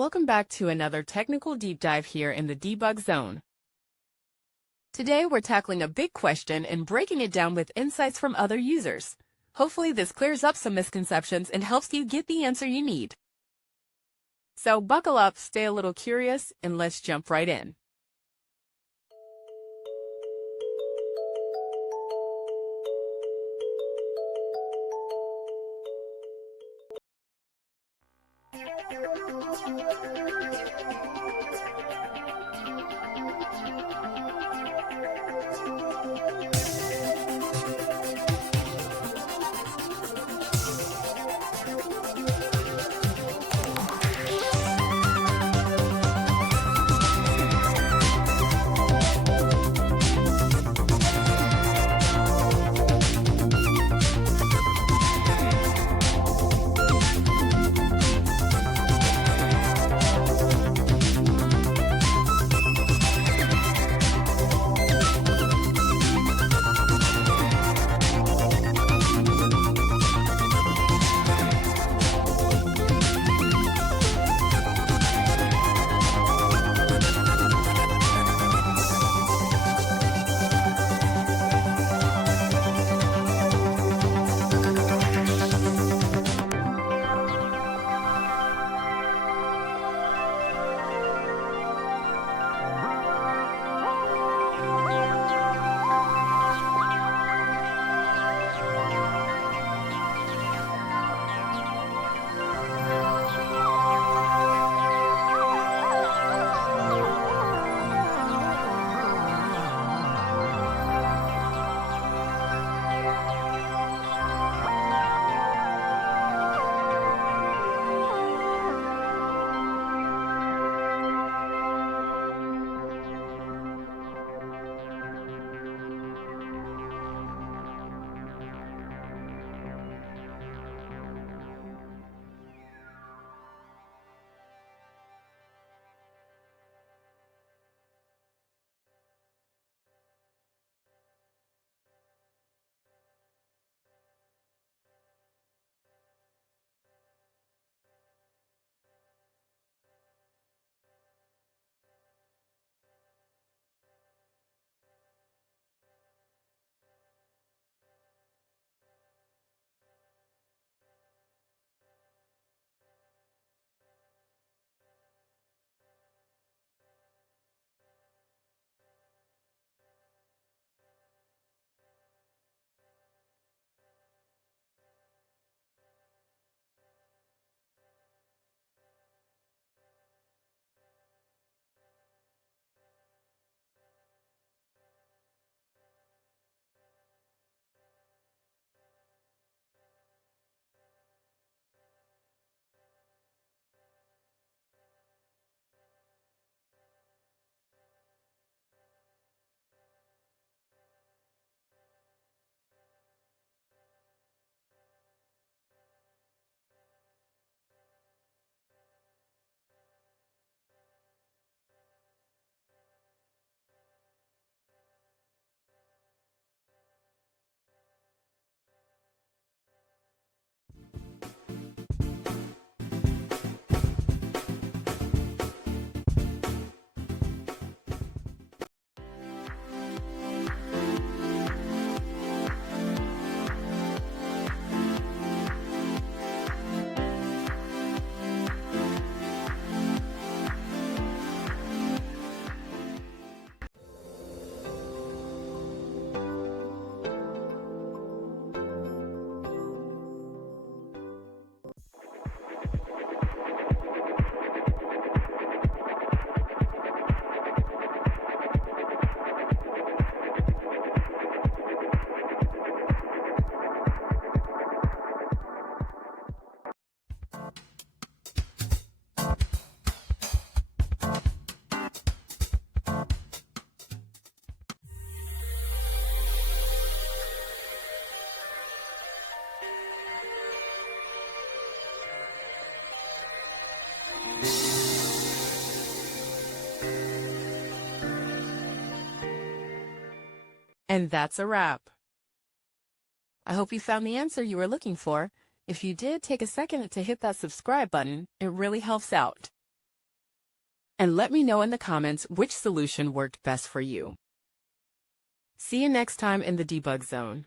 Welcome back to another technical deep dive here in the Debug Zone. Today we're tackling a big question and breaking it down with insights from other users. Hopefully this clears up some misconceptions and helps you get the answer you need. So buckle up, stay a little curious, and let's jump right in. And that's a wrap. I hope you found the answer you were looking for. If you did, take a second to hit that subscribe button. It really helps out. and let me know in the comments which solution worked best for you. See you next time in the debug zone.